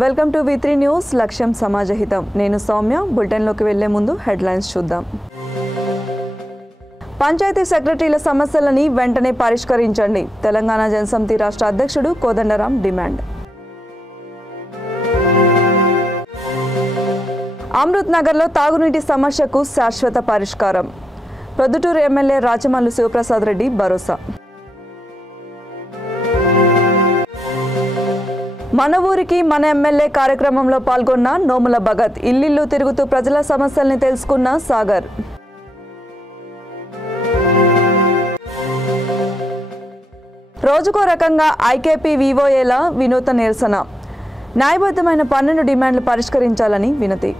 Welcome to V3 news లక్ష్యం సమాజహితం. నేను సౌమ్య. బులెటిన్లోకి వెళ్లే ముందు హెడ్లైన్స్ చూద్దాం. పంచాయతీ సెక్రటరీల సమస్యలని వెంటనే పరిష్కరించండి. తెలంగాణ జనసమితి రాష్ట్ర అధ్యక్షుడు కోదండరాం డిమాండ్. అమృత్ నగర్లో తాగునీటి సమస్యకు శాశ్వత పరిష్కారం. ప్రొద్దుటూరు ఎమ్మెల్యే రాచమల్లు శివప్రసాద్ రెడ్డి భరోసా. మన ఊరికి మన ఎమ్మెల్యే కార్యక్రమంలో పాల్గొన్న నోముల భగత్. ఇల్లిల్లు తిరుగుతూ ప్రజల సమస్యల్ని తెలుసుకున్న సాగర్. రోజుకో రకంగా ఐకేపీ వివోఏల వినూత్న నిరసన. న్యాయబద్ధమైన 12 డిమాండ్లు పరిష్కరించాలని వినతి.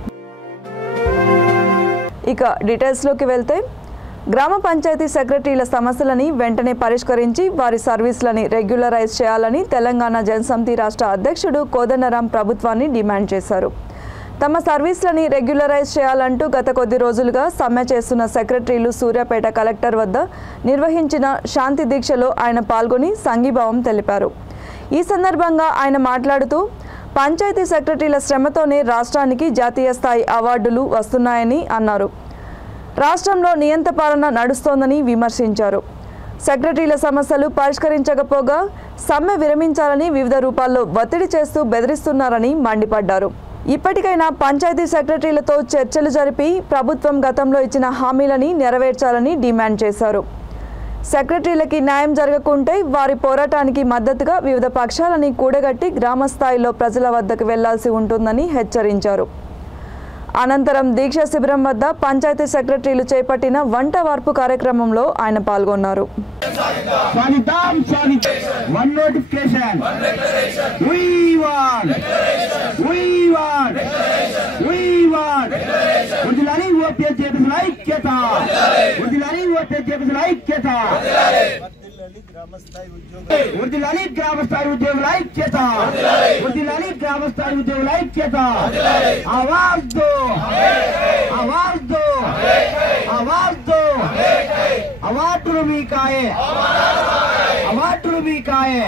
ఇక డీటెయిల్స్లోకి వెళ్తే, గ్రామ పంచాయతీ సెక్రటరీల సమస్యలని వెంటనే పరిష్కరించి వారి సర్వీసులని రెగ్యులరైజ్ చేయాలని తెలంగాణ జనసమితి రాష్ట్ర అధ్యక్షుడు కోదండరాం ప్రభుత్వాన్ని డిమాండ్ చేశారు. తమ సర్వీసులని రెగ్యులరైజ్ చేయాలంటూ గత కొద్ది రోజులుగా సమ్మె చేస్తున్న సెక్రటరీలు సూర్యాపేట కలెక్టర్ వద్ద నిర్వహించిన శాంతి దీక్షలో ఆయన పాల్గొని సంఘీభావం తెలిపారు. ఈ సందర్భంగా ఆయన మాట్లాడుతూ, పంచాయతీ సెక్రటరీల శ్రమతోనే రాష్ట్రానికి జాతీయ స్థాయి అవార్డులు వస్తున్నాయని అన్నారు. రాష్ట్రంలో నియంత పాలన నడుస్తోందని విమర్శించారు. సెక్రటరీల సమస్యలు పరిష్కరించకపోగా సమ్మె విరమించాలని వివిధ రూపాల్లో ఒత్తిడి చేస్తూ బెదిరిస్తున్నారని మండిపడ్డారు. ఇప్పటికైనా పంచాయతీ సెక్రటరీలతో చర్చలు జరిపి ప్రభుత్వం గతంలో ఇచ్చిన హామీలని నెరవేర్చాలని డిమాండ్ చేశారు. సెక్రటరీలకి న్యాయం జరగకుంటే వారి పోరాటానికి మద్దతుగా వివిధ పక్షాలని కూడగట్టి గ్రామ స్థాయిలో ప్రజల వద్దకు వెళ్లాల్సి ఉంటుందని హెచ్చరించారు. అనంతరం దీక్ష శిబిరం వద్ద పంచాయతీ సెక్రటరీలు చేపట్టిన వంట వార్పు కార్యక్రమంలో ఆయన పాల్గొన్నారు. గ్రామస్థాయి ఉద్యోగుల ఐక్యత, గ్రామస్థాయి ఉద్యోగుల ఐక్యత. आवाज दो, आवाज दो, आवाज दो. అవార్డులు మీకాయే, అవార్డులు మీకాయే.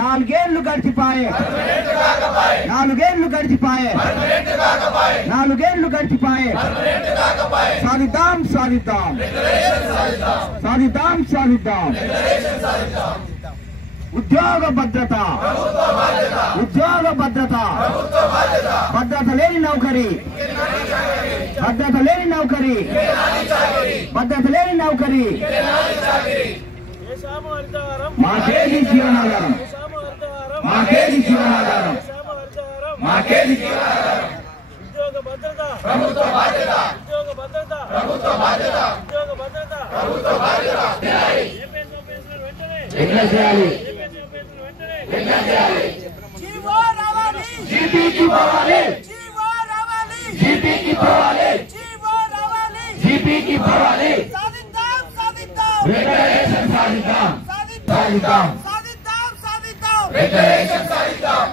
నాలుగేళ్లు గడిచిపాయే, నాలుగేళ్లు గడిచిపాయే, నాలుగేళ్లు గడిచిపాయే. సాధిద్దాం, సాధిద్దాం, సాధిద్దాం, సాధిద్దాం. ఉద్యోగ భద్రత, ఉద్యోగ భద్రత. భద్రత లేని నౌకరీ, భద్రత లేని నౌకరీ, భద్రత లేని నౌకరీ. మాకేది జీవనాధారం, మాకేది జీవనాధారం, మాకేది జీవనాధారం. ఉద్యోగ భద్రత ప్రభుత్వ బాధ్యత, ఉద్యోగ భద్రత ప్రభుత్వ బాధ్యత, ఉద్యోగ భద్రత ప్రభుత్వ బాధ్యత. చేయాలి, జీవో రావాలి, జీపీకి పోవాలి, జీవో రావాలి, జీపీకి పోవాలి, జీవో రావాలి, జీపీకి పోవాలి. సాధిద్దాం, సాధిద్దాం, రెగ్యులేషన్ సాధిద్దాం, సాధిద్దాం, సాధిద్దాం, సాధిద్దాం, రెగ్యులేషన్ సాధిద్దాం.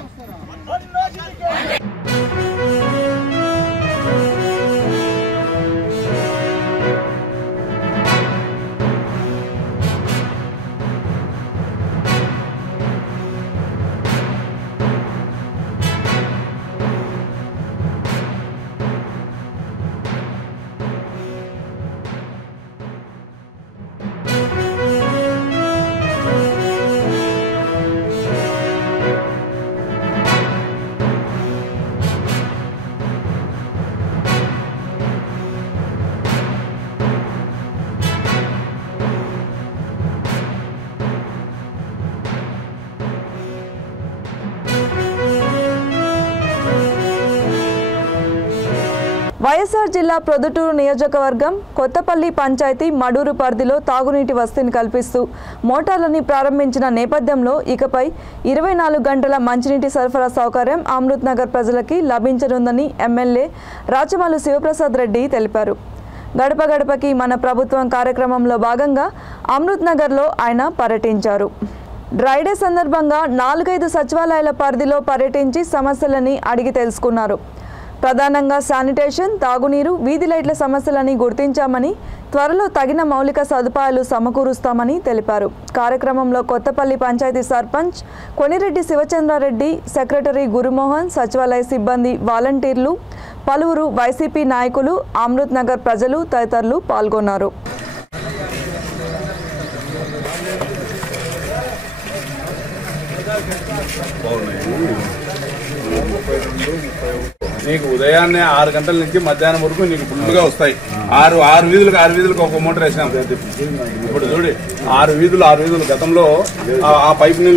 వైఎస్ఆర్ జిల్లా ప్రొద్దుటూరు నియోజకవర్గం కొత్తపల్లి పంచాయతీ మడూరు పరిధిలో తాగునీటి వసతిని కల్పిస్తూ మోటార్లని ప్రారంభించిన నేపథ్యంలో ఇకపై 24 గంటల మంచినీటి సరఫరా సౌకర్యం అమృత్ నగర్ ప్రజలకి లభించనుందని ఎమ్మెల్యే రాచమల్లు శివప్రసాద్ రెడ్డి తెలిపారు. గడప గడపకి మన ప్రభుత్వం కార్యక్రమంలో భాగంగా అమృత్ నగర్లో ఆయన పర్యటించారు. డ్రైడే సందర్భంగా 4-5 సచివాలయాల పరిధిలో పర్యటించి సమస్యలని అడిగి తెలుసుకున్నారు. ప్రధానంగా శానిటేషన్, తాగునీరు, వీధి లైట్ల సమస్యలని గుర్తించామని, త్వరలో తగిన మౌలిక సదుపాయాలు సమకూరుస్తామని తెలిపారు. కార్యక్రమంలో కొత్తపల్లి పంచాయతీ సర్పంచ్ కొనిరెడ్డి శివచంద్రారెడ్డి, సెక్రటరీ గురుమోహన్, సచివాలయ సిబ్బంది, వాలంటీర్లు, పలువురు వైసీపీ నాయకులు, అమృత్ నగర్ ప్రజలు తదితరులు పాల్గొన్నారు. నీకు ఉదయాన్నే 6 గంటల నుంచి మధ్యాహ్నం వరకు నీకు ఫుల్గా వస్తాయి. ఆరు వీధులకు ఒక మోటార్ వేసాం. ఇప్పుడు చూడి 6 వీధులు గతంలో ఆ పైపులు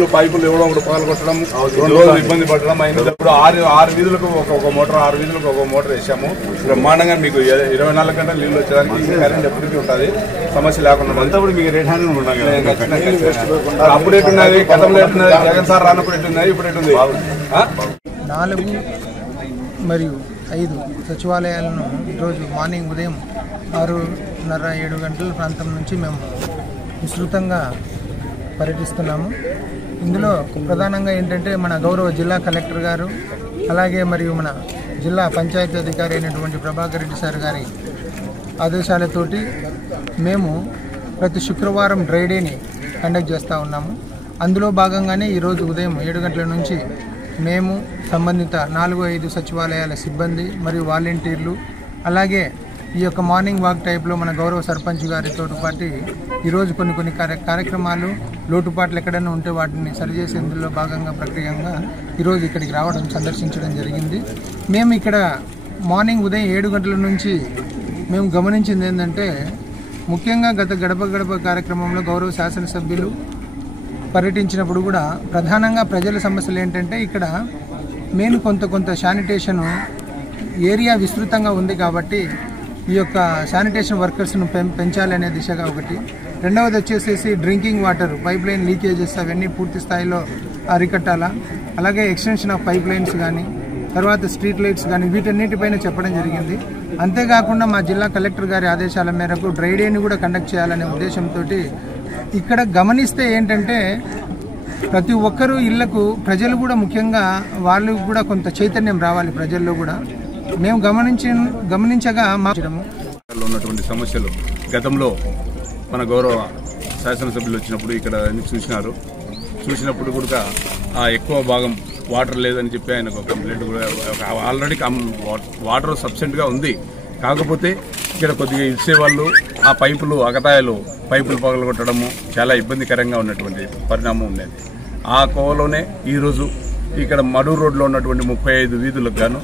ఇవ్వడం, ఒకటి పగలు కొట్టడం, 2 రోజులు ఇబ్బంది పడడం అయింది. ఇప్పుడు 6 వీధులకు ఒక మోటార్, 6 వీధులకు ఒక మోటార్ వేసాము. బ్రహ్మాండంగా మీకు 24 గంటలు నీళ్లు వచ్చేదానికి కరెంట్ ఎప్పటికీ ఉంటుంది, సమస్య లేకుండా. మీకు రేట్ అప్పుడు ఎట్టున్నది, గతంలో ఎట్టున్నది, జగన్ సార్ రానప్పుడు ఎట్టున్నది, ఇప్పుడు ఎట్టుంది. 4 మరియు 5 సచివాలయాలను ఈరోజు మార్నింగ్ ఉదయం 6:30-7 గంటల ప్రాంతం నుంచి మేము విస్తృతంగా పర్యటిస్తున్నాము. ఇందులో ప్రధానంగా ఏంటంటే మన గౌరవ జిల్లా కలెక్టర్ గారు, అలాగే మరియు మన జిల్లా పంచాయతీ అధికారి అయినటువంటి ప్రభాకర్ రెడ్డి సార్ గారి ఆదేశాలతోటి మేము ప్రతి శుక్రవారం డ్రై డేని కండక్ట్ చేస్తూ ఉన్నాము. అందులో భాగంగానే ఈరోజు ఉదయం 7 గంటల నుంచి మేము సంబంధిత 4-5 సచివాలయాల సిబ్బంది మరియు వాలంటీర్లు, అలాగే ఈ యొక్క మార్నింగ్ వాక్ టైప్లో మన గౌరవ సర్పంచ్ గారితో పాటు ఈరోజు కొన్ని కార్యక్రమాలు, లోటుపాట్లు ఎక్కడైనా ఉంటే వాటిని సరిచేసేందులో భాగంగా ప్రక్రియంగా ఈరోజు ఇక్కడికి రావడం, సందర్శించడం జరిగింది. మేము ఇక్కడ మార్నింగ్ ఉదయం 7 గంటల నుంచి మేము గమనించింది ఏంటంటే, ముఖ్యంగా గత గడప కార్యక్రమంలో గౌరవ శాసనసభ్యులు పర్యటించినప్పుడు కూడా ప్రధానంగా ప్రజల సమస్యలు ఏంటంటే, ఇక్కడ మెయిన్ కొంత శానిటేషన్ ఏరియా విస్తృతంగా ఉంది కాబట్టి ఈ యొక్క శానిటేషన్ వర్కర్స్ను పెంచాలనే దిశగా ఒకటి. రెండవది వచ్చేసేసి drinking water pipe line leakages అవన్నీ పూర్తి స్థాయిలో అరికట్టాలా, అలాగే ఎక్స్టెన్షన్ ఆఫ్ పైప్ లైన్స్ కానీ, తర్వాత స్ట్రీట్ లైట్స్ కానీ, వీటన్నిటిపైన చెప్పడం జరిగింది. అంతేకాకుండా మా జిల్లా కలెక్టర్ గారి ఆదేశాల మేరకు డ్రై డేని కూడా కండక్ట్ చేయాలనే ఉద్దేశంతో ఇక్కడ గమనిస్తే ఏంటంటే, ప్రతి ఒక్కరూ ఇళ్లకు ప్రజలు కూడా ముఖ్యంగా వాళ్ళు కూడా కొంత చైతన్యం రావాలి ప్రజల్లో కూడా. మేము గమనించగా ఉన్నటువంటి సమస్యలు గతంలో మన గౌరవ శాసనసభ్యులు వచ్చినప్పుడు ఇక్కడ అన్ని చూసినప్పుడు కూడా ఎక్కువ భాగం వాటర్ లేదని చెప్పి ఆయన ఒక కంప్లైంట్ కూడా, ఆల్రెడీ వాటర్ సఫిషియెంట్గా ఉంది. కాకపోతే ఇక్కడ కొద్దిగా ఇచ్చేవాళ్ళు ఆ పైపులు పగలగొట్టడము చాలా ఇబ్బందికరంగా ఉన్నటువంటి పరిణామం ఉండేది. ఆ కోవలోనే ఈరోజు ఇక్కడ మడూరు రోడ్లో ఉన్నటువంటి 35 వీధులకు గాను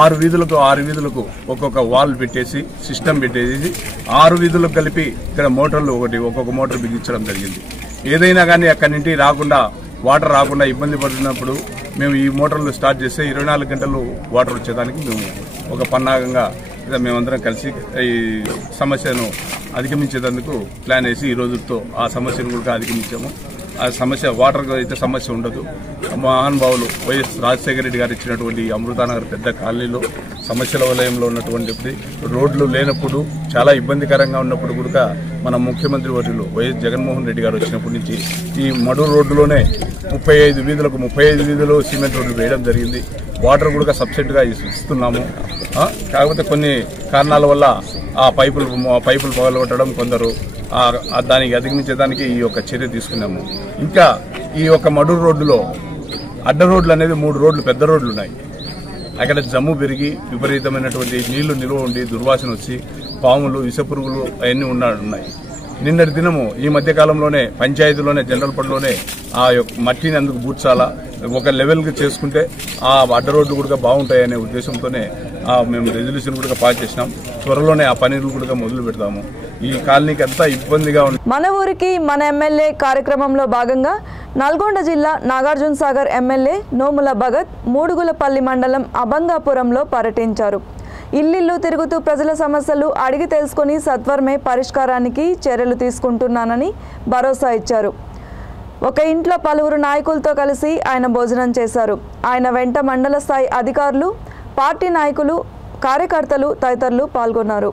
6 వీధులకు ఒక్కొక్క వాల్ పెట్టేసి, సిస్టమ్ పెట్టేసి 6 వీధులకు కలిపి ఇక్కడ మోటార్లు ఒక్కొక్క మోటార్ బిగించడం జరిగింది. ఏదైనా కానీ అక్కడి నుండి వాటర్ రాకుండా ఇబ్బంది పడుతున్నప్పుడు మేము ఈ మోటార్లు స్టార్ట్ చేస్తే 24 గంటలు వాటర్ వచ్చేదానికి మేము ఒక పన్నాగంగా మేమందరం కలిసి ఈ సమస్యను అధిగమించేందుకు ప్లాన్ వేసి ఈ రోజుతో ఆ సమస్యను కూడా అధిగమించాము. ఆ సమస్య వాటర్ అయితే సమస్య ఉండదు. మహానుభావులు వైఎస్ రాజశేఖర రెడ్డి గారు ఇచ్చినటువంటి అమృతానగర్ పెద్ద కాలనీలో సమస్యల వలయంలో ఉన్నటువంటి రోడ్లు లేనప్పుడు, చాలా ఇబ్బందికరంగా ఉన్నప్పుడు కూడా మన ముఖ్యమంత్రి వర్యులు వైఎస్ జగన్మోహన్ రెడ్డి గారు వచ్చినప్పటి నుంచి ఈ మడూరు రోడ్డులోనే 35 వీధులు సిమెంట్ రోడ్లు వేయడం జరిగింది. వాటర్ కూడా సబ్సిడీగా ఇస్తున్నాము. కాకపోతే కొన్ని కారణాల వల్ల ఆ పైపులు పగలగొట్టడం, కొందరు దానికి అధిగమించేదానికి ఈ యొక్క చర్య తీసుకున్నాము. ఇంకా ఈ యొక్క మడూరు రోడ్డులో అడ్డ రోడ్లు అనేది 3 రోడ్లు, పెద్ద రోడ్లు ఉన్నాయి. అక్కడ జమ్ము పెరిగి విపరీతమైనటువంటి నీళ్లు నిల్వ ఉండి దుర్వాసన వచ్చి పాములు, విషపురుగులు అవన్నీ ఉన్నాయి. నిన్నటి దినము ఈ మధ్య కాలంలోనే పంచాయతీలోనే జనరల్ ఫండ్లోనే ఆ మట్టిని అందుకు బూడ్చాలా, ఒక లెవెల్కి చేసుకుంటే ఆ అడ్డ రోడ్లు కూడా బాగుంటాయనే ఉద్దేశంతోనే మేము రెజల్యూషన్ కూడా పాస్ చేసినాం. త్వరలోనే ఆ పనులు కూడా మొదలు పెడతాము. ఈ కాలనీకి అంతా ఇబ్బందిగా ఉంది. మన ఊరికి మన ఎమ్మెల్యే కార్యక్రమంలో భాగంగా నల్గొండ జిల్లా నాగార్జున సాగర్ ఎమ్మెల్యే నోముల భగత్ మూడుగులపల్లి మండలం అబంగాపురంలో పర్యటించారు. ఇల్లిల్లు తిరుగుతూ ప్రజల సమస్యలు అడిగి తెలుసుకుని సత్వరమే పరిష్కారానికి చర్యలు తీసుకుంటున్నానని భరోసా ఇచ్చారు. ఒక ఇంట్లో పలువురు నాయకులతో కలిసి ఆయన భోజనం చేశారు. ఆయన వెంట మండల స్థాయి అధికారులు, పార్టీ నాయకులు, కార్యకర్తలు తదితరులు పాల్గొన్నారు.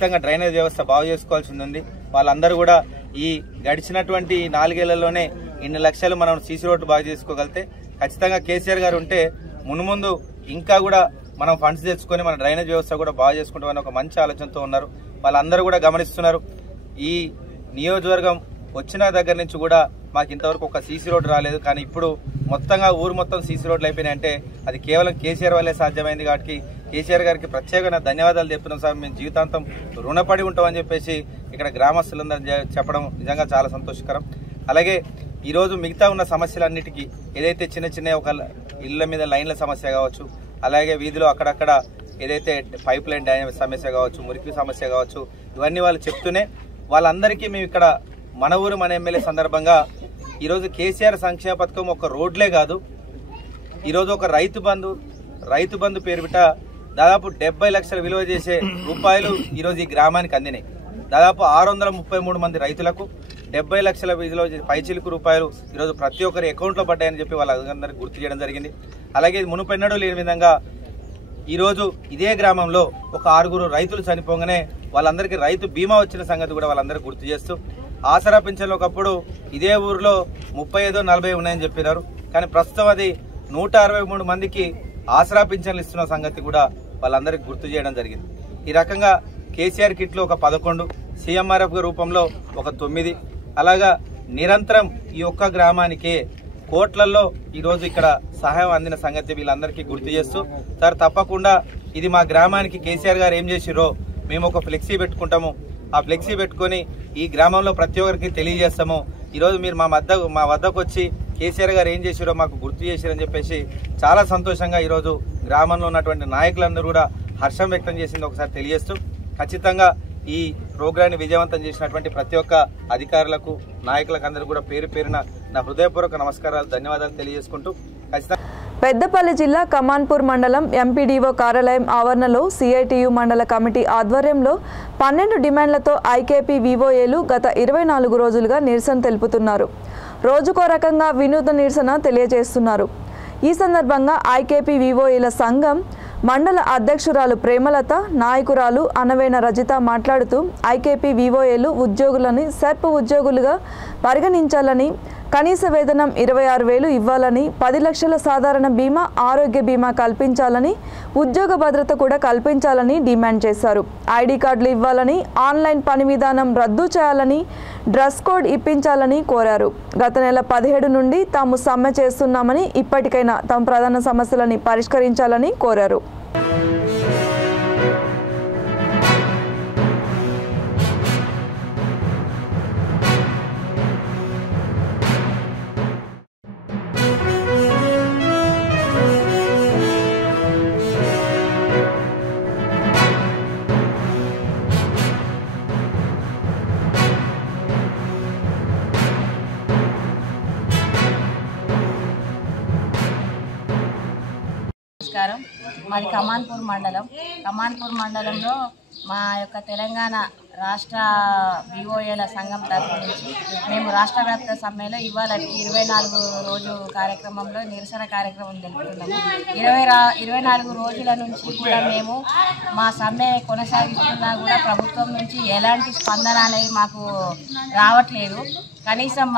ఖచ్చితంగా డ్రైనేజ్ వ్యవస్థ బాగు చేసుకోవాల్సి ఉంది. వాళ్ళందరూ కూడా ఈ గడిచినటువంటి 4 ఏళ్లలోనే ఇన్ని లక్షలు మనం సీసీ రోడ్డు బాగు చేసుకోగలితే ఖచ్చితంగా కేసీఆర్ గారు ఉంటే మున్ముందు ఇంకా కూడా మనం ఫండ్స్ తెచ్చుకొని మన డ్రైనేజ్ వ్యవస్థ కూడా బాగు చేసుకుంటామని ఒక మంచి ఆలోచనతో ఉన్నారు. వాళ్ళందరూ కూడా గమనిస్తున్నారు. ఈ నియోజకవర్గం వచ్చిన దగ్గర నుంచి కూడా మాకు ఇంతవరకు ఒక సీసీ రోడ్డు రాలేదు. కానీ ఇప్పుడు మొత్తంగా ఊరు మొత్తం సీసీ రోడ్లు అయిపోయినాయంటే అది కేవలం కేసీఆర్ వల్లే సాధ్యమైంది. కాబట్టి కేసీఆర్ గారికి ప్రత్యేకంగా ధన్యవాదాలు చెప్తున్నాం సార్. మేము జీవితాంతం రుణపడి ఉంటామని చెప్పేసి ఇక్కడ గ్రామస్తులందరూ చెప్పడం నిజంగా చాలా సంతోషకరం. అలాగే ఈరోజు మిగతా ఉన్న సమస్యలన్నిటికీ ఏదైతే చిన్న చిన్న ఒక ఇళ్ల మీద లైన్ల సమస్య కావచ్చు, అలాగే వీధిలో అక్కడక్కడ ఏదైతే పైప్ లైన్ డ్యామేజ్ సమస్య కావచ్చు, మురికి సమస్య కావచ్చు, ఇవన్నీ వాళ్ళు చెప్తూనే వాళ్ళందరికీ మేము ఇక్కడ మన ఊరు మన ఎమ్మెల్యే సందర్భంగా ఈరోజు కేసీఆర్ సంక్షేమ పథకం ఒక రోడ్లే కాదు, ఈరోజు ఒక రైతు బంధు పేరు బిట దాదాపు 70 లక్షల విలువ చేసే రూపాయలు ఈరోజు ఈ గ్రామానికి అందినాయి. దాదాపు 633 మంది రైతులకు 70 లక్షల విలువ పైచిలుకు రూపాయలు ఈరోజు ప్రతి ఒక్కరి అకౌంట్లో పడ్డాయని చెప్పి వాళ్ళందరికీ గుర్తు చేయడం జరిగింది. అలాగే మునుపెన్నడూ లేని విధంగా ఈరోజు ఇదే గ్రామంలో ఒక 6 రైతులు చనిపోగానే వాళ్ళందరికీ రైతు బీమా వచ్చిన సంగతి కూడా వాళ్ళందరికీ గుర్తు చేస్తూ ఆసరా పింఛన్లు ఒకప్పుడు ఇదే ఊరిలో 35-40 ఉన్నాయని చెప్పినారు. కానీ ప్రస్తుతం అది 163 మందికి ఆసరా పింఛన్లు ఇస్తున్న సంగతి కూడా వాళ్ళందరికీ గుర్తు చేయడం జరిగింది. ఈ రకంగా కేసీఆర్ కిట్లు ఒక 11, సీఎంఆర్ఎఫ్ రూపంలో ఒక 9, అలాగా నిరంతరం ఈ ఒక్క గ్రామానికి కోట్లలో ఈరోజు ఇక్కడ సహాయం అందిన సంగతి వీళ్ళందరికీ గుర్తు చేస్తూ సార్ తప్పకుండా ఇది మా గ్రామానికి కేసీఆర్ గారు ఏం చేసిరో మేము ఒక ఫ్లెక్సీ పెట్టుకుంటాము. ఆ ఫ్లెక్సీ పెట్టుకొని ఈ గ్రామంలో ప్రతి ఒక్కరికి తెలియజేస్తాము. ఈరోజు మీరు మా వద్దకు వచ్చి కేసీఆర్ గారు ఏం చేసిరో మాకు గుర్తు చేసిరని చెప్పేసి చాలా సంతోషంగా ఈరోజు గ్రామంలో ఉన్నటువంటి నాయకులందరూ కూడా హర్షం వ్యక్తం చేసింది ఒకసారి తెలియజేస్తూ ఖచ్చితంగా ఈ ప్రోగ్రాన్ని విజయవంతం చేసినటువంటి ప్రతి ఒక్క అధికారులకు నాయకులకు అందరూ కూడా పేరు పేరున నా హృదయపూర్వక నమస్కారాలు ధన్యవాదాలు తెలియజేసుకుంటూ ఖచ్చితంగా పెద్దపల్లి జిల్లా కమాన్పూర్ మండలం ఎంపీడీఓ కార్యాలయం ఆవరణలో సిఐటియు మండల కమిటీ ఆధ్వర్యంలో 12 డిమాండ్లతో ఐకేపీ వివోఏలు గత 24 రోజులుగా నిరసన తెలుపుతున్నారు. రోజుకో రకంగా వినూత్న నిరసన తెలియజేస్తున్నారు. ఈ సందర్భంగా ఐకేపీ వివోఏల సంఘం మండల అధ్యక్షురాలు ప్రేమలత, నాయకురాలు అనవేన రజిత మాట్లాడుతూ ఐకేపీ వివోఏలు ఉద్యోగులని సెర్ప్ ఉద్యోగులుగా పరిగణించాలని, కనీస వేతనం 26,000 ఇవ్వాలని, 10 లక్షల సాధారణ బీమా, ఆరోగ్య బీమా కల్పించాలని, ఉద్యోగ భద్రత కూడా కల్పించాలని డిమాండ్ చేశారు. ఐడి కార్డులు ఇవ్వాలని, ఆన్లైన్ పని విధానం రద్దు చేయాలని, డ్రెస్ కోడ్ ఇప్పించాలని కోరారు. గత నెల 17 నుండి తాము సమ్మె చేస్తున్నామని, ఇప్పటికైనా తమ ప్రధాన సమస్యలని పరిష్కరించాలని కోరారు. నమస్కారం. మాది కమాన్పూర్ మండలంలో మా యొక్క తెలంగాణ రాష్ట్ర వివోఏల సంఘం తరఫు నుంచి మేము రాష్ట్ర వ్యాప్త సమ్మెలో ఇవాళ 24 రోజు కార్యక్రమంలో నిరసన కార్యక్రమం తెలుపుతున్నాము. 24 రోజుల నుంచి కూడా మేము మా సమ్మె కొనసాగిస్తున్నా కూడా ప్రభుత్వం నుంచి ఎలాంటి స్పందన అనేది మాకు రావట్లేదు. కనీసం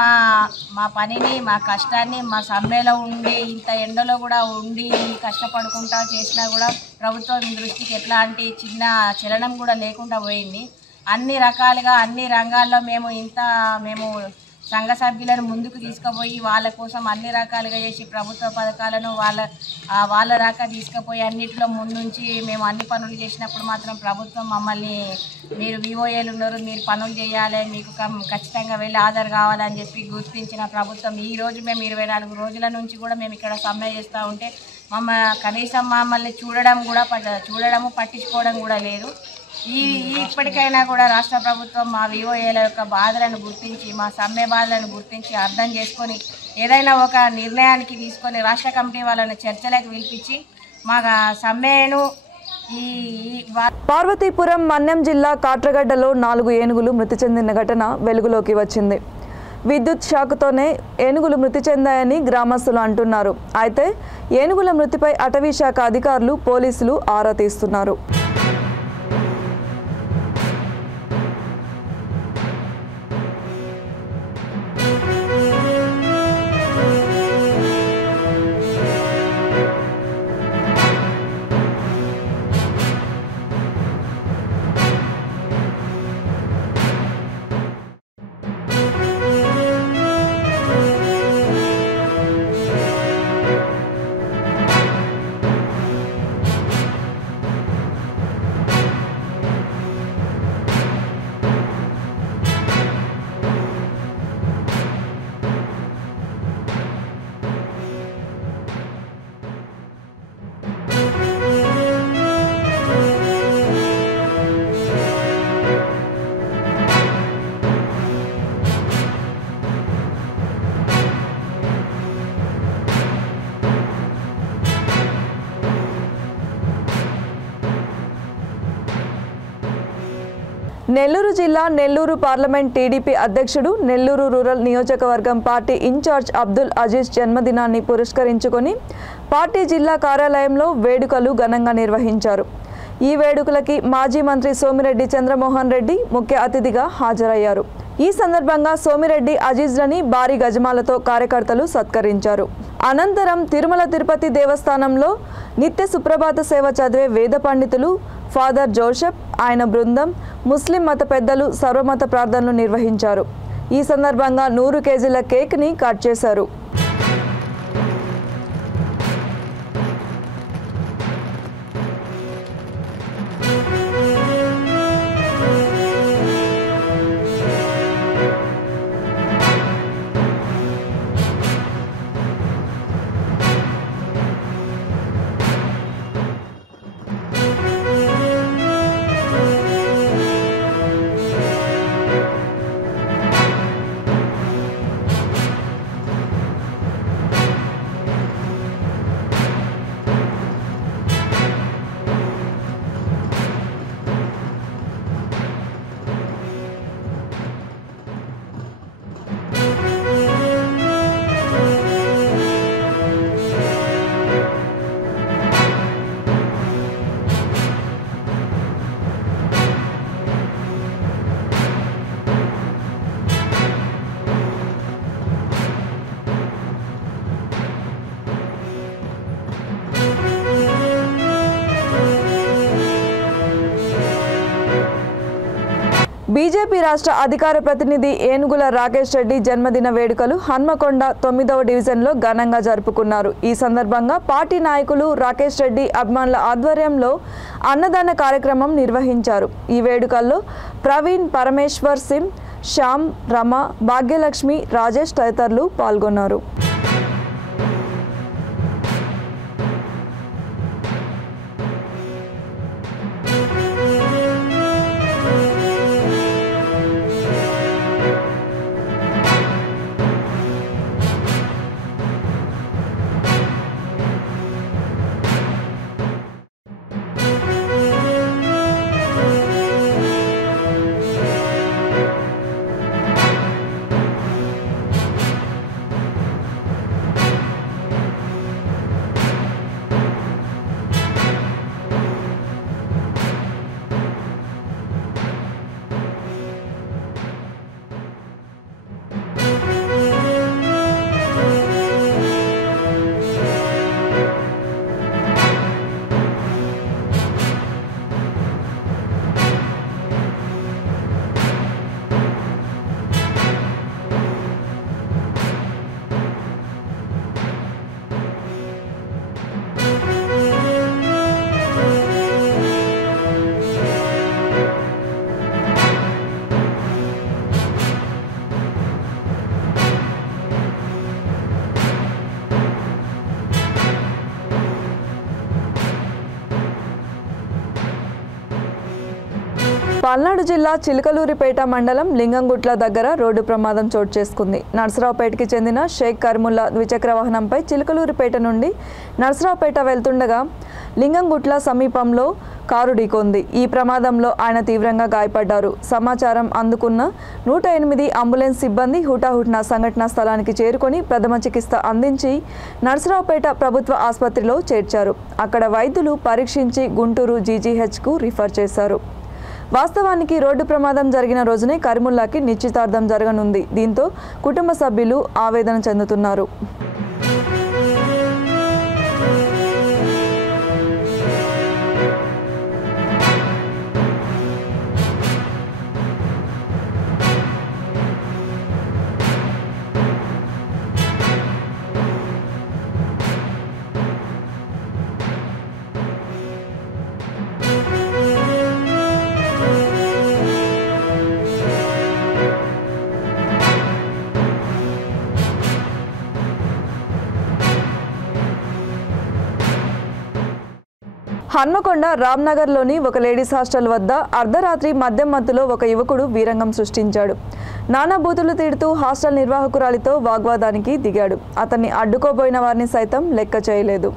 మా పనిని, మా కష్టాన్ని, మా సమ్మెలో ఉండి ఇంత ఎండలో కూడా ఉండి కష్టపడుకుంటా చేసినా కూడా ప్రభుత్వం దృష్టికి ఎట్లాంటి చిన్న చలనం కూడా లేకుండా పోయింది. అన్ని రకాలుగా అన్ని రంగాల్లో మేము సంఘ సభ్యులను ముందుకు తీసుకుపోయి వాళ్ళ కోసం అన్ని రకాలుగా చేసి ప్రభుత్వ పథకాలను వాళ్ళ దాకా తీసుకుపోయి అన్నింటిలో ముందుంచి మేము అన్ని పనులు చేసినప్పుడు మాత్రం ప్రభుత్వం మమ్మల్ని మీరు వివోఏలు ఉన్నారు, మీరు పనులు చేయాలి, మీకు ఖచ్చితంగా వెళ్ళి హాజరు కావాలని చెప్పి గుర్తించిన ప్రభుత్వం ఈరోజు మేము 24 రోజుల నుంచి కూడా మేము ఇక్కడ సమ్మె చేస్తూ ఉంటే కనీసం మమ్మల్ని చూడడము పట్టించుకోవడం కూడా లేదు. ఇప్పటికైనా కూడా రాష్ట్ర ప్రభుత్వం మా వివోఏల యొక్క బాధలను గుర్తించి, మా సమ్మె బాధలను గుర్తించి అర్థం చేసుకొని ఏదైనా ఒక నిర్ణయానికి తీసుకొని రాష్ట్ర కమిటీ వాళ్ళని చర్చలకు పిలిపించి మా సమ్మెను పార్వతీపురం మన్యం జిల్లా కాట్రగడ్డలో 4 ఏనుగులు మృతి చెందిన ఘటన వెలుగులోకి వచ్చింది. విద్యుత్ షాక్తోనే ఏనుగులు మృతి చెందాయని గ్రామస్తులు అంటున్నారు. అయితే ఏనుగుల మృతిపై అటవీ శాఖ అధికారులు, పోలీసులు ఆరా తీస్తున్నారు. నెల్లూరు జిల్లా నెల్లూరు పార్లమెంట్ టీడీపీ అధ్యక్షుడు నెల్లూరు రూరల్ నియోజకవర్గం పార్టీ ఇన్ఛార్జ్ అబ్దుల్ అజీజ్ జన్మదినాన్ని పురస్కరించుకొని పార్టీ జిల్లా కార్యాలయంలో వేడుకలు ఘనంగా నిర్వహించారు. ఈ వేడుకలకి మాజీ మంత్రి సోమిరెడ్డి చంద్రమోహన్ రెడ్డి ముఖ్య అతిథిగా హాజరయ్యారు. ఈ సందర్భంగా సోమిరెడ్డి అజీజ్లని భారీ గజమాలతో కార్యకర్తలు సత్కరించారు. అనంతరం తిరుమల తిరుపతి దేవస్థానంలో నిత్య సుప్రభాత సేవ చదివే వేద పండితులు ఫాదర్ జోసెఫ్, ఆయన బృందం, ముస్లిం మత పెద్దలు సర్వమత ప్రార్థనలు నిర్వహించారు. ఈ సందర్భంగా 100 కేజీల కేక్ని కట్ చేశారు. బీజేపీ రాష్ట్ర అధికార ప్రతినిధి ఏనుగుల రాకేష్ రెడ్డి జన్మదిన వేడుకలు హన్మకొండ 9వ డివిజన్లో ఘనంగా జరుపుకున్నారు. ఈ సందర్భంగా పార్టీ నాయకులు రాకేష్ రెడ్డి అభిమానుల ఆధ్వర్యంలో అన్నదాన కార్యక్రమం నిర్వహించారు. ఈ వేడుకల్లో ప్రవీణ్, పరమేశ్వర్ సింగ్, శ్యామ్, రమ, భాగ్యలక్ష్మి, రాజేష్ తదితరులు పాల్గొన్నారు. పల్నాడు జిల్లా చిలకలూరిపేట మండలం లింగంగుట్ల దగ్గర రోడ్డు ప్రమాదం చోటు చేసుకుంది. నర్సరావుపేటకి చెందిన షేక్ కర్ముల్లా ద్విచక్ర వాహనంపై చిలకలూరిపేట నుండి నర్సరావుపేట వెళ్తుండగా లింగంగుట్ల సమీపంలో కారు ఢీకొంది. ఈ ప్రమాదంలో ఆయన తీవ్రంగా గాయపడ్డారు. సమాచారం అందుకున్న 108 అంబులెన్స్ సిబ్బంది హుటాహుటిన సంఘటనా స్థలానికి చేరుకొని ప్రథమ చికిత్స అందించి నర్సరావుపేట ప్రభుత్వ ఆసుపత్రిలో చేర్చారు. అక్కడ వైద్యులు పరీక్షించి గుంటూరు జీజీహెచ్కు రిఫర్ చేశారు. వాస్తవానికి రోడ్డు ప్రమాదం జరిగిన రోజునే కర్ముల్లాకి నిశ్చితార్థం జరగనుంది. దీంతో కుటుంబ సభ్యులు ఆవేదన చెందుతున్నారు. హన్మకొండ రామ్నగర్లోని ఒక లేడీస్ హాస్టల్ వద్ద అర్ధరాత్రి మద్యం మత్తులో ఒక యువకుడు వీరంగం సృష్టించాడు. నానా బూతులు తిడుతూ హాస్టల్ నిర్వాహకురాలితో వాగ్వాదానికి దిగాడు. అతన్ని అడ్డుకోబోయిన వారిని సైతం లెక్క చేయలేదు.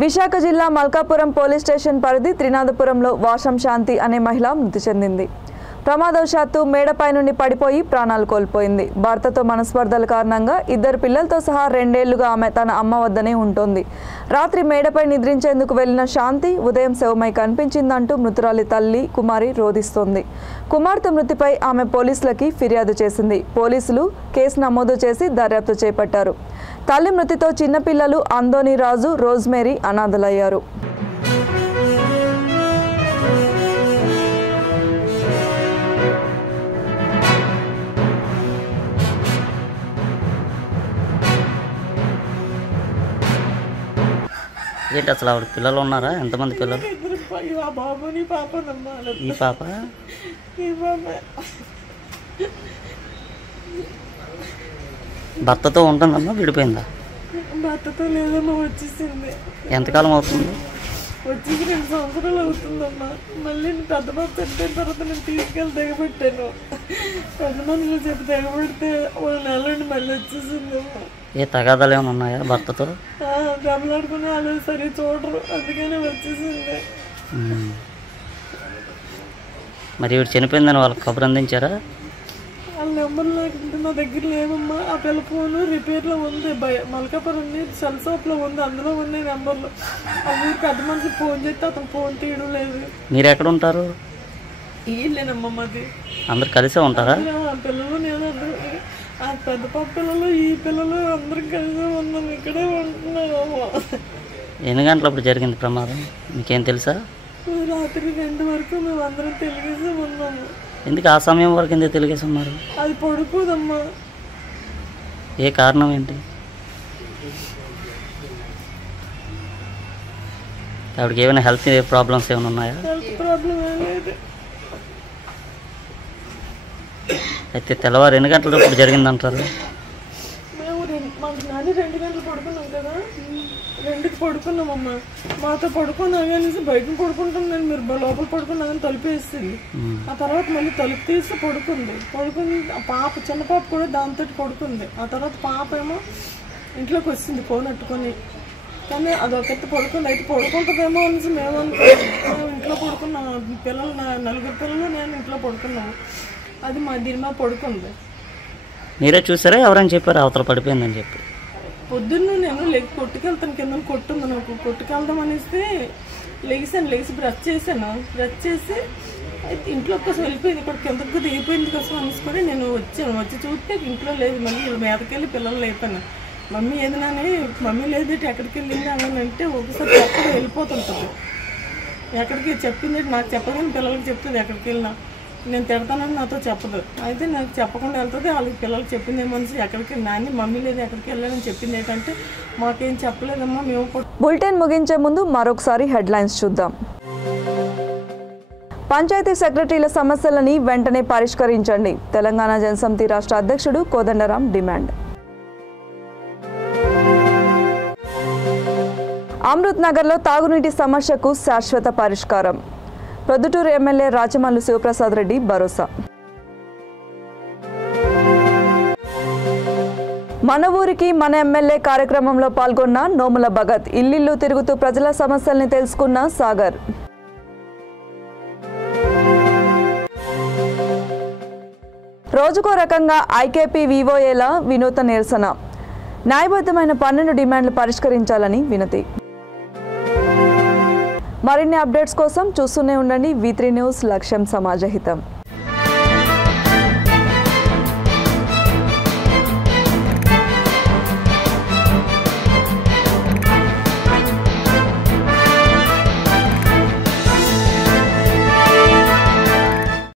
విశాఖ జిల్లా మల్కాపురం పోలీస్ స్టేషన్ పరిధి త్రినాథపురంలో వాషం శాంతి అనే మహిళ మృతి చెందింది. ప్రమాదవశాత్తు మేడపై నుండి పడిపోయి ప్రాణాలు కోల్పోయింది. భర్తతో మనస్పర్ధల కారణంగా 2 పిల్లలతో సహా 2 ఏళ్లుగా ఆమె తన అమ్మ వద్దనే ఉంటుంది. రాత్రి మేడపై నిద్రించేందుకు వెళ్లిన శాంతి ఉదయం శవమై కనిపించిందంటూ మృతురాలి తల్లి కుమారి రోధిస్తోంది. కుమార్తె మృతిపై ఆమె పోలీసులకి ఫిర్యాదు చేసింది. పోలీసులు కేసు నమోదు చేసి దర్యాప్తు చేపట్టారు. తల్లి మృతితో చిన్నపిల్లలు అందోని రాజు, రోజ్మేరీ అనాథలయ్యారు. ఏంటి అసలు ఆవిడ పిల్లలు ఉన్నారా? ఎంతమంది పిల్లలు? ఈ పాప భర్తతో ఉంటుందమ్మా, విడిపోయిందా? భర్తతో లేదమ్మా, వచ్చేసింది. ఎంతకాలం అవుతుంది? వచ్చేసి 2 సంవత్సరాలు అవుతుందమ్మా. మళ్ళీ పెద్ద బాబు చనిపోయిన తర్వాత నేను తీసుకెళ్ళి దిగబెట్టాను. పెద్ద మనుషులు చెప్పి దిగబెడితే 1 నెల నుండి మళ్ళీ వచ్చేసిందమ్మా. ఏ తగాదాలు ఏమైనా ఉన్నాయా భర్తతో? దెబ్బలాడుకుని వాళ్ళు సరి చూడరు, అందుకనే వచ్చేసింది. మరి ఇవి చనిపోయిందని వాళ్ళకి కబురు అందించారా? వాళ్ళ నెంబర్లు నా దగ్గర లేవమ్మా. ఆ పిల్ల ఫోన్ రిపేర్లో ఉంది, మల్కాపురం సెల్ షాప్లో ఉంది, అందులో ఉన్నాయి నెంబర్లు. ఆ ఊరు పెద్ద మనిషి ఫోన్ చేస్తే అతను ఫోన్ తీయడం లేదు. మీరు ఎక్కడ ఉంటారు? వీళ్ళేనమ్మా మాది. అందరు కలిసే ఉంటారా? ఆ పిల్లలు నేను అందరూ, ఆ పెద్ద పాప పిల్లలు ఈ పిల్లలు అందరం కలిసి ఉన్నాం, ఇక్కడే ఉంటున్నామమ్మా. ఎన్ని గంటలప్పుడు జరిగింది ప్రమాదం మీకేం తెలుసా? రాత్రి 2 వరకు మేము అందరం తెలిగేసి ఉన్నాము. ఎందుకు ఆ సమయం వరకు ఎందుకు తెలిగేసి ఉన్నారు? అది పడుకోదమ్మా. ఏ కారణం ఏంటి? ఆవిడకి ఏమైనా హెల్త్ ప్రాబ్లమ్స్ ఏమైనా ఉన్నాయా? హెల్త్ ప్రాబ్లం ఏం లేదు. అయితే తెల్లవారు ఎన్ని గంటలప్పుడు జరిగిందంటారు? మేము మాకు నాని 2 గంటలు పడుకున్నాం కదా, 2కి పడుకున్నామమ్మా. మాతో పడుకున్నా కానీ బయట పడుకుంటాం, నేను మీరు లోపల పడుకున్నా కానీ తలుపు వేసింది. ఆ తర్వాత మళ్ళీ తలుపు తీసి పడుకుంది. పాప చిన్న పాప కూడా దాంతో పడుకుంది. ఆ తర్వాత పాప ఏమో ఇంట్లోకి వచ్చింది ఫోన్ అట్టుకొని, కానీ అదొకటి పడుకుంది. అయితే పడుకుంటుందేమో అనేసి మేము ఇంట్లో పడుకున్నాం. పిల్లలు 4 పిల్లలు నేను ఇంట్లో పడుకున్నాము. అది మా దీని మీద పడుకుంది. మీరే చూసారా? ఎవరైనా చెప్పారు అవతల పడిపోయిందని చెప్పి? పొద్దున్న నేను కొట్టుకెళ్తాను, కింద కొట్టుంది నాకు. కొట్టుకెళ్దాం అనేసి లేచి బ్రష్ చేశాను. బ్రష్ చేసి అయితే ఇంట్లో కోసం వెళ్ళిపోయింది, ఇక్కడ కిందకు దిగిపోయింది కోసం అనేసుకొని నేను వచ్చాను. వచ్చి చూస్తే ఇంట్లో లేదు. మళ్ళీ మీదకి వెళ్ళి పిల్లలు లేపాను. మమ్మీ ఏదైనా మమ్మీ లేదు ఎక్కడికి వెళ్ళింది అని అంటే ఒకసారి చెప్పడం వెళ్ళిపోతుంటుంది. ఎక్కడికి చెప్పింది నాకు చెప్పగానే పిల్లలకి చెప్తుంది. ఎక్కడికి వెళ్ళినా నేను తిడతానని నాతో చెప్పదు. అయితే నాకు చెప్పకుండా వెళ్తుంది. వాళ్ళకి పిల్లలకి చెప్పింది ఏమనిసి ఎక్కడికి నాని మమ్మీ లేదు ఎక్కడికి వెళ్ళాలని చెప్పింది. ఏంటంటే మాకేం చెప్పలేదమ్మా మేము. బులెటిన్ ముగించే ముందు మరొకసారి హెడ్లైన్స్ చూద్దాం. పంచాయతీ సెక్రటరీల సమస్యలని వెంటనే పరిష్కరించండి. తెలంగాణ జనసమితి రాష్ట్ర అధ్యక్షుడు కోదండరాం డిమాండ్. అమృత్ నగర్లో తాగునీటి సమస్యకు శాశ్వత పరిష్కారం. ప్రొద్దుటూరు ఎమ్మెల్యే రాచమల్లు శివప్రసాద్ రెడ్డి భరోసా. మన ఊరికి మన ఎమ్మెల్యే కార్యక్రమంలో పాల్గొన్న నోముల భగత్. ఇల్లిల్లు తిరుగుతూ ప్రజల సమస్యల్ని తెలుసుకున్న సాగర్. రోజుకో రకంగా ఐకేపీ వివోఏల వినూత్న నిరసన. న్యాయబద్ధమైన 12 డిమాండ్లు పరిష్కరించాలని వినతి. మరిన్ని అప్డేట్స్ కోసం చూస్తూనే ఉండండి V3 న్యూస్. లక్ష్యం సమాజహితం.